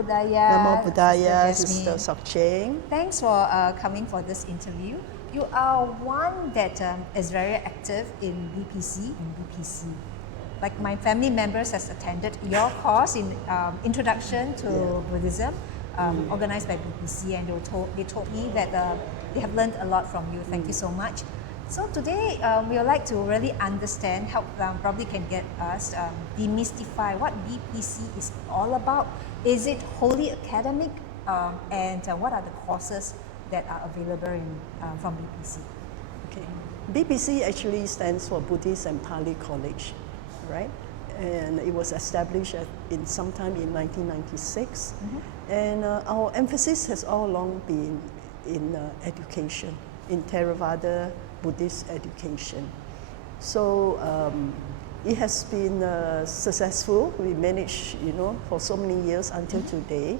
Buddhaya, Namo Buddhaya, Sister Sister Jasmin. Sokcheng. Thanks for coming for this interview. You are one that is very active in BPC. Like my family members has attended your course in Introduction to Buddhism, organized by BPC, and they told me that they have learned a lot from you. Thank you so much. So today we would like to really understand, help probably can get us demystify what BPC is all about. Is it wholly academic, and what are the courses that are available from BPC? Okay. BPC actually stands for Buddhist and Pali College, right? And it was established in sometime in 1996. And our emphasis has all along been in education, in Theravada Buddhist education. So it has been successful. We managed, for so many years until today.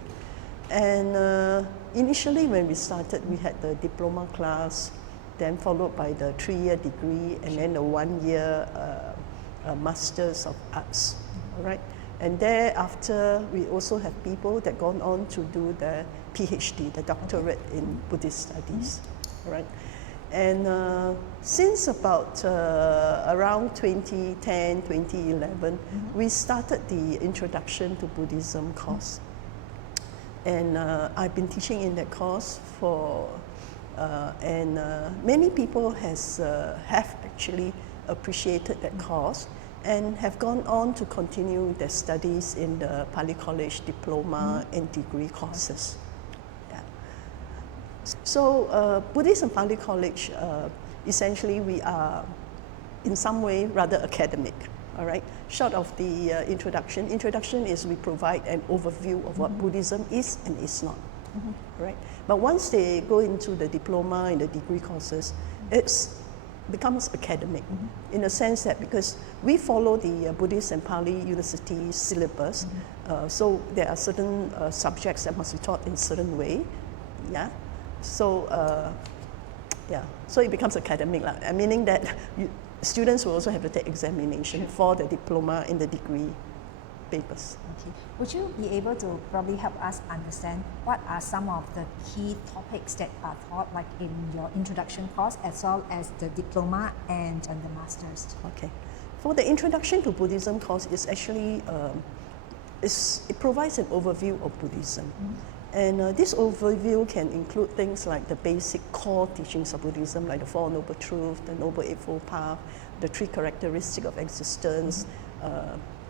And initially when we started, we had the diploma class, then followed by the 3-year degree, and then the 1-year Masters of Arts, all right? And thereafter, we also have people that gone on to do the PhD, the doctorate in Buddhist studies, all right? And since about around 2010, 2011, we started the Introduction to Buddhism course. And I've been teaching in that course for, many people have actually appreciated that course and have gone on to continue their studies in the Pali College diploma and degree courses. Yeah. So Buddhist and Pali College, essentially we are in some way rather academic. All right. Short of the introduction. Introduction is we provide an overview of what Buddhism is and is not. Right. But once they go into the diploma and the degree courses, it becomes academic in the sense that because we follow the Buddhist and Pali University syllabus, so there are certain subjects that must be taught in a certain way. Yeah. So so it becomes academic, meaning that students will also have to take examination for the diploma and the degree papers. Okay. Would you be able to probably help us understand what are some of the key topics that are taught, like in your introduction course, as well as the diploma and the masters? Okay. For the Introduction to Buddhism course, it's actually it provides an overview of Buddhism. And this overview can include things like the basic core teachings of Buddhism, like the Four Noble Truths, the Noble Eightfold Path, the 3 characteristics of existence,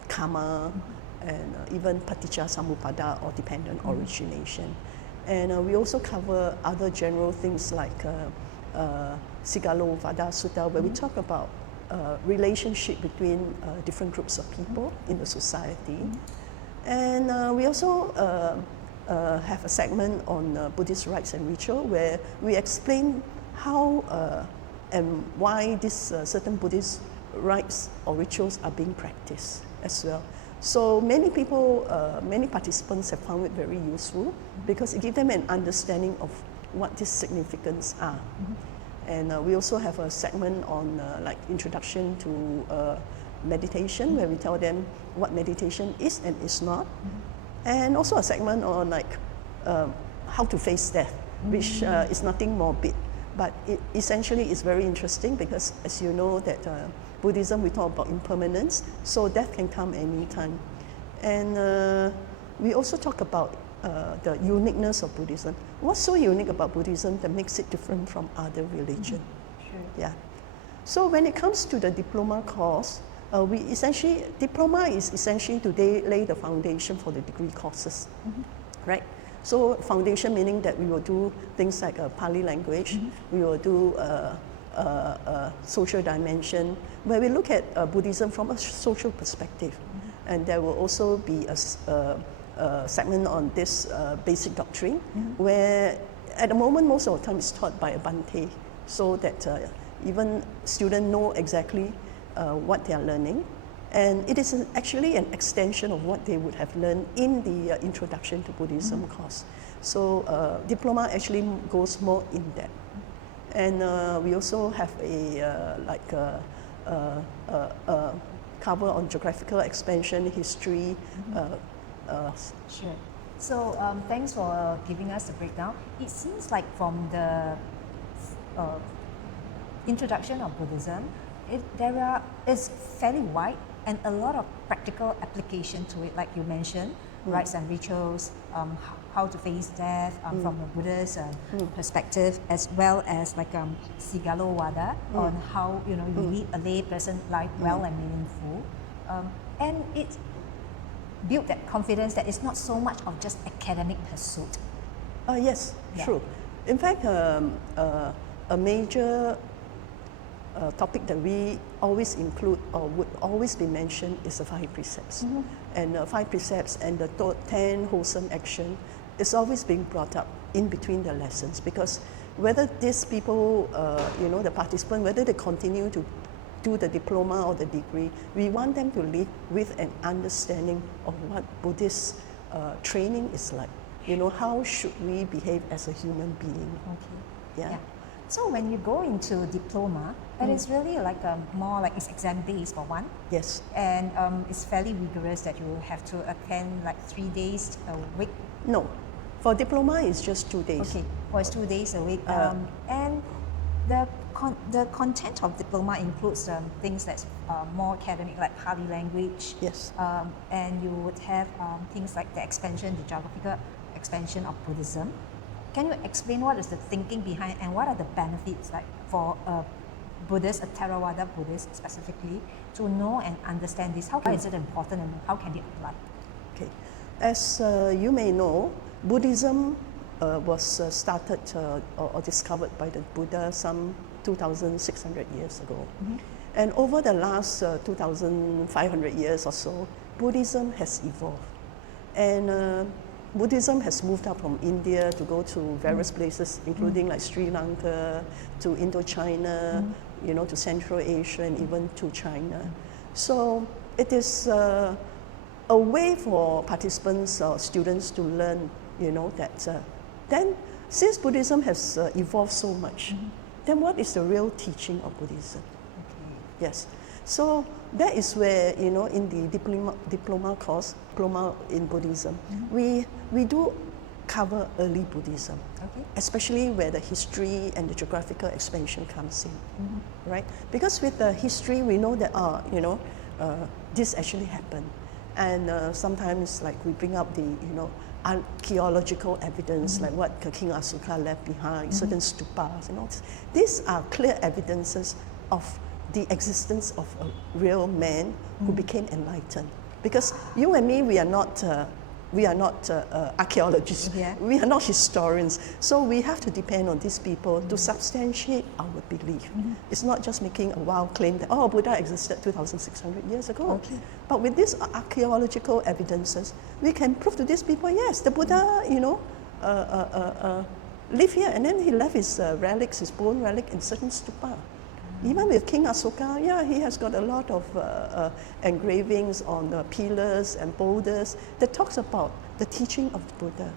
karma, and even paticca samuppada, or dependent origination. And we also cover other general things like Sigalo Vada Sutta, where we talk about relationship between different groups of people in the society. And we also have a segment on Buddhist rites and ritual, where we explain how and why these certain Buddhist rites or rituals are being practiced as well. So many people, many participants have found it very useful because it gives them an understanding of what these significance are. And we also have a segment on like introduction to meditation, where we tell them what meditation is and is not. And also a segment on like how to face death, which is nothing morbid, but it essentially is very interesting because, as you know, that Buddhism, we talk about impermanence, so death can come anytime. And we also talk about the uniqueness of Buddhism. What's so unique about Buddhism that makes it different from other religions? Sure. Yeah. So when it comes to the diploma course, diploma is essentially to lay the foundation for the degree courses, right? So foundation meaning that we will do things like Pali language, we will do social dimension, where we look at Buddhism from a social perspective. And there will also be a segment on this basic doctrine, where at the moment most of the time it's taught by a Bhante, so that even students know exactly what they are learning. And it is actually an extension of what they would have learned in the Introduction to Buddhism course. So diploma actually goes more in depth. And we also have a cover on geographical expansion, history. Sure. So thanks for giving us the breakdown. It seems like from the introduction of Buddhism, it's fairly wide and a lot of practical application to it, like you mentioned, rites and rituals, how to face death from a Buddhist perspective, as well as like Sigalo Wada on how you lead a lay person life well and meaningful, and it built that confidence that it's not so much of just academic pursuit. Yes, true. In fact, a major topic that we always include or would always be mentioned is the 5 precepts. And 5 precepts and the 10 wholesome action is always being brought up in between the lessons, because whether these people, the participant, whether they continue to do the diploma or the degree, we want them to live with an understanding of what Buddhist training is like. How should we behave as a human being? Okay. Yeah. So when you go into diploma, it is really like more like it's exam based for one. Yes. And it's fairly rigorous that you have to attend like 3 days a week. No, for diploma it's just 2 days. Okay, well, it's 2 days a week. And the content of diploma includes things that's more academic, like Pali language. Yes. And you would have things like the geographical expansion of Buddhism. Can you explain what is the thinking behind and what are the benefits like for a Buddhist, a Theravada Buddhist specifically, to know and understand this? Why is it important and how can it apply? Okay. As you may know, Buddhism was started or discovered by the Buddha some 2,600 years ago. And over the last 2,500 years or so, Buddhism has evolved. And Buddhism has moved up from India to go to various places, including like Sri Lanka, to Indochina, to Central Asia, and even to China. So it is a way for participants or students to learn, that then since Buddhism has evolved so much, then what is the real teaching of Buddhism? Okay. Yes. So that is where, in the diploma course, diploma in Buddhism, we do cover early Buddhism, especially where the history and the geographical expansion comes in, right? Because with the history, we know that, this actually happened. And sometimes, like, we bring up the, archaeological evidence, like what King Asoka left behind, certain stupas, These are clear evidences of the existence of a real man who became enlightened. Because you and me, we are not archaeologists, we are not historians, so we have to depend on these people to substantiate our belief. It's not just making a wild claim that, Buddha existed 2,600 years ago. Okay. But with these archaeological evidences, we can prove to these people, yes, the Buddha, lived here, and then he left his relics, his bone relic in certain stupa. Even with King Asoka, he has got a lot of engravings on pillars and boulders that talks about the teaching of the Buddha.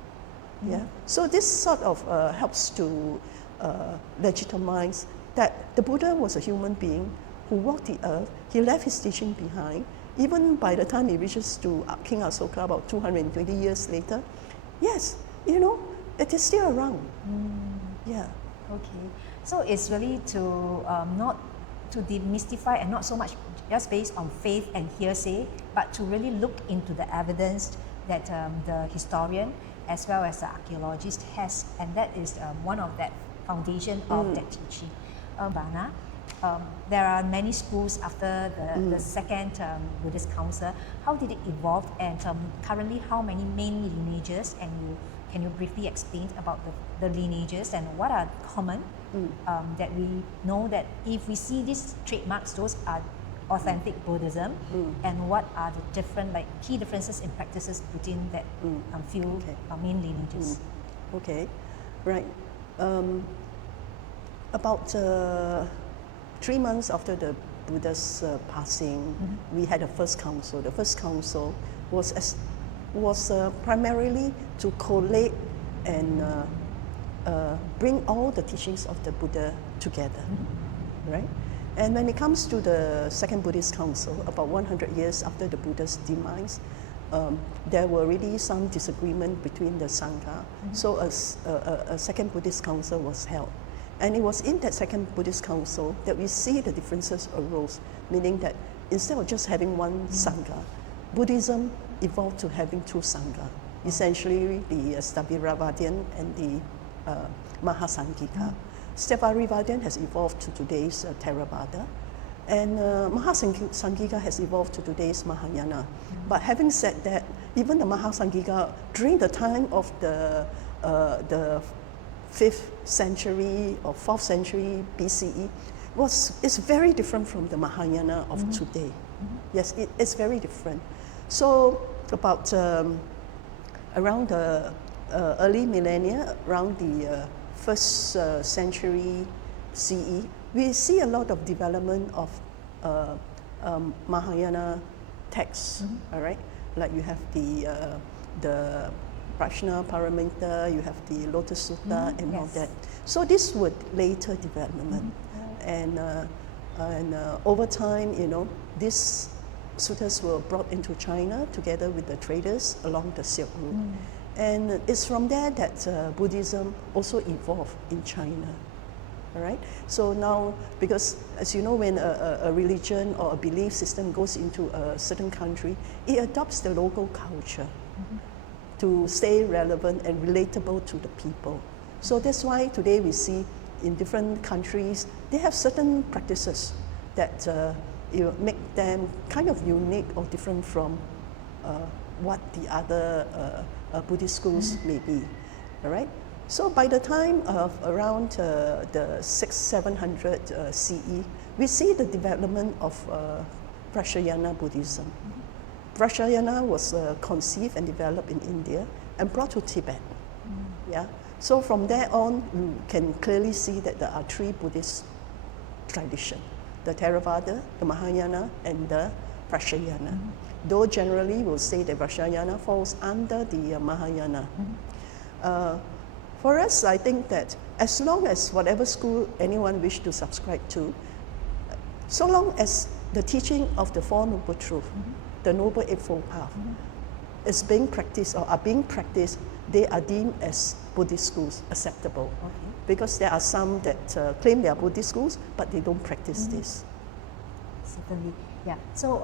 Yeah. So this sort of helps to legitimize that the Buddha was a human being who walked the earth. He left his teaching behind. Even by the time he reaches to King Asoka about 220 years later, yes, it is still around. Yeah. Okay. So it's really to not to demystify and not so much just based on faith and hearsay, but to really look into the evidence that the historian as well as the archaeologist has, and that is one of that foundation of that teaching. Bana, there are many schools after the second Buddhist Council. How did it evolve, and currently how many main lineages, and can you briefly explain about the lineages and what are common that we know that if we see these trademarks, those are authentic Buddhism, and what are the different key differences in practices between that few main lineages? Okay, right. About 3 months after the Buddha's passing, we had a first council. The first council was primarily to collate and bring all the teachings of the Buddha together, right? And when it comes to the Second Buddhist Council, about 100 years after the Buddha's demise, there were already some disagreement between the Sangha. So a second Buddhist council was held. And it was in that second Buddhist council that we see the differences arose, meaning that instead of just having one Sangha, Buddhism evolved to having two Sangha, essentially the Sthaviravadian and the Mahasanghika. Sthaviravadian has evolved to today's Theravada, and Mahasanghika has evolved to today's Mahayana. But having said that, even the Mahasanghika, during the time of the 5th century or 4th century BCE, is very different from the Mahayana of today. Yes, it is very different. So about around the early millennia, around the 1st century CE, we see a lot of development of Mahayana texts, all right? Like you have the Prajna Paramita, you have the Lotus Sutta and all that. So this would later development. And over time, you know, these suttas were brought into China together with the traders along the Silk Route. And it's from there that Buddhism also evolved in China. All right. So now, because as you know, when a religion or a belief system goes into a certain country, it adopts the local culture to stay relevant and relatable to the people. So that's why today we see in different countries, they have certain practices that make them kind of unique or different from what the other Buddhist schools may be. All right. So by the time of around the 600-700 CE, we see the development of Prajna Buddhism. Prajna was conceived and developed in India and brought to Tibet. Yeah. So from there on, you can clearly see that there are three Buddhist traditions: the Theravada, the Mahayana, and the Prajna. Though generally we'll say that Prajna falls under the Mahayana. For us, I think that as long as whatever school anyone wish to subscribe to, so long as the teaching of the Four Noble Truths, the Noble Eightfold Path, is being practiced or are being practiced, they are deemed as Buddhist schools acceptable. Because there are some that claim they are Buddhist schools, but they don't practice this. Certainly, yeah. So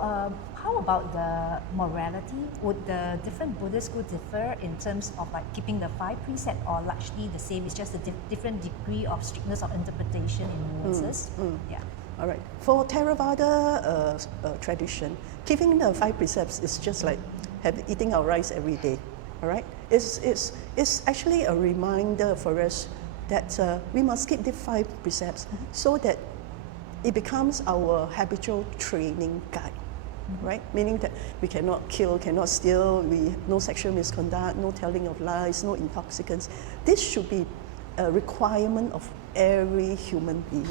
how about the morality? Would the different Buddhist schools differ in terms of like keeping the 5 precepts, or largely the same? It's just a different degree of strictness of interpretation in nuances. Yeah. All right. For Theravada tradition, keeping the 5 precepts is just like eating our rice every day. All right. It's actually a reminder for us that we must keep the 5 precepts so that it becomes our habitual training guide, right? Meaning that we cannot kill, cannot steal, no sexual misconduct, no telling of lies, no intoxicants. This should be a requirement of every human being.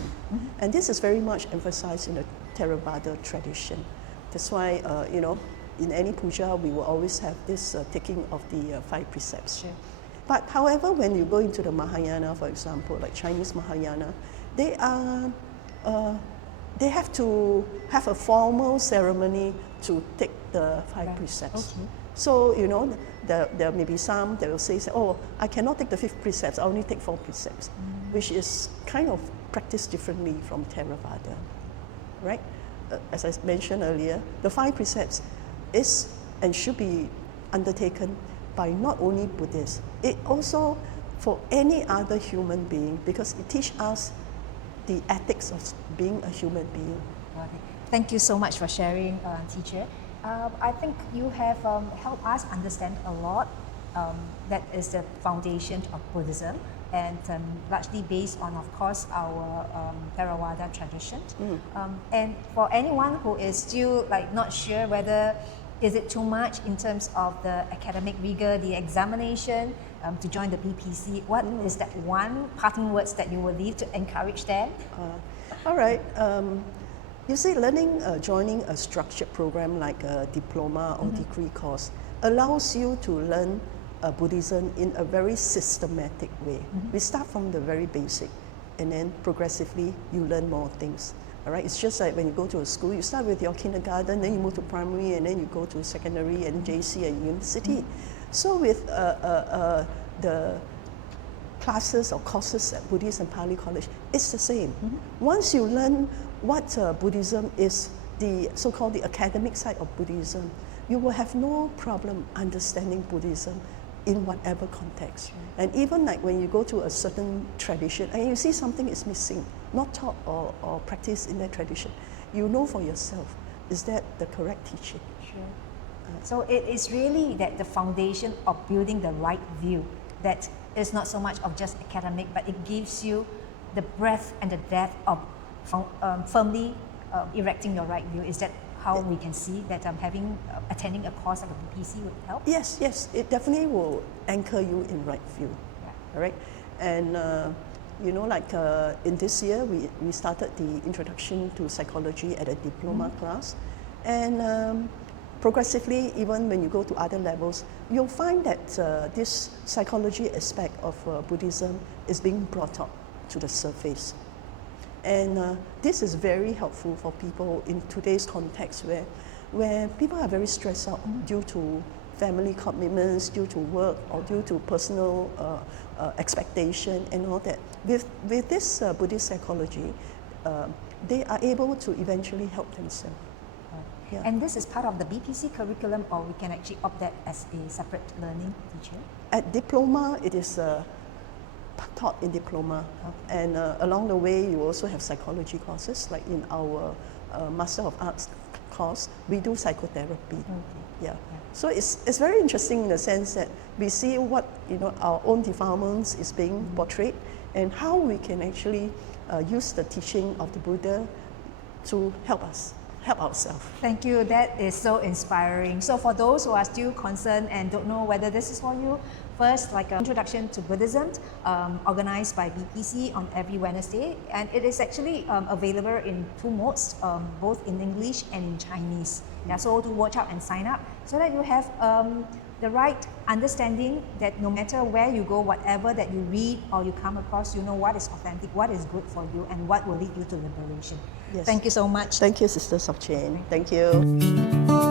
And this is very much emphasized in the Theravada tradition. That's why, you know, in any puja, we will always have this taking of the 5 precepts. Sure. But however, when you go into the Mahayana, for example, like Chinese Mahayana, they have to have a formal ceremony to take the 5 precepts. So, you know, there may be some that will say, oh, I cannot take the 5th precepts, I only take 4 precepts, which is kind of practiced differently from Theravada, right? As I mentioned earlier, the 5 precepts is and should be undertaken by not only Buddhists, it also for any other human being, because it teaches us the ethics of being a human being. Thank you so much for sharing, teacher. I think you have helped us understand a lot. That is the foundation of Buddhism, and largely based on, of course, our Theravada tradition. And for anyone who is still like not sure whether is it too much in terms of the academic rigor, the examination, to join the BPC, what is that one parting words that you will leave to encourage them? All right. You see, joining a structured program like a diploma or degree course allows you to learn Buddhism in a very systematic way. We start from the very basic, and then progressively you learn more things. All right, it's just like when you go to a school, you start with your kindergarten, then you move to primary, and then you go to secondary and JC and university. So with the classes or courses at Buddhist and Pali College, it's the same. Once you learn what Buddhism is, the so-called the academic side of Buddhism, you will have no problem understanding Buddhism in whatever context. And even like when you go to a certain tradition and you see something is missing, not taught or practiced in that tradition, you know for yourself, is that the correct teaching? Sure. So it is really that the foundation of building the right view that is not so much of just academic, but it gives you the breadth and the depth of firmly erecting your right view. Is that how we can see that attending a course like a BPC would help? Yes, yes, it definitely will anchor you in right view. Yeah. All right, and you know, like in this year, we started the introduction to psychology at a diploma class, and progressively, even when you go to other levels, you'll find that this psychology aspect of Buddhism is being brought up to the surface. And this is very helpful for people in today's context where people are very stressed out due to family commitments, due to work, or due to personal expectation and all that. With this Buddhist psychology, they are able to eventually help themselves. Yeah. And this is part of the BPC curriculum, or we can actually opt that as a separate learning teacher? At diploma, it is taught in diploma, and along the way you also have psychology courses, like in our Master of Arts course, we do psychotherapy. Yeah. So it's very interesting in the sense that we see what our own defilements is being portrayed, and how we can actually use the teaching of the Buddha to help ourselves. Thank you. That is so inspiring. So for those who are still concerned and don't know whether this is for you, first, like an introduction to Buddhism, organized by BPC on every Wednesday, and it is actually available in 2 modes, both in English and in Chinese. Yeah, so to watch out and sign up so that you have the right understanding that no matter where you go, whatever that you read or you come across, you know what is authentic, what is good for you, and what will lead you to liberation. Yes. Thank you so much. Thank you, Sister Sok Chen. Thank you.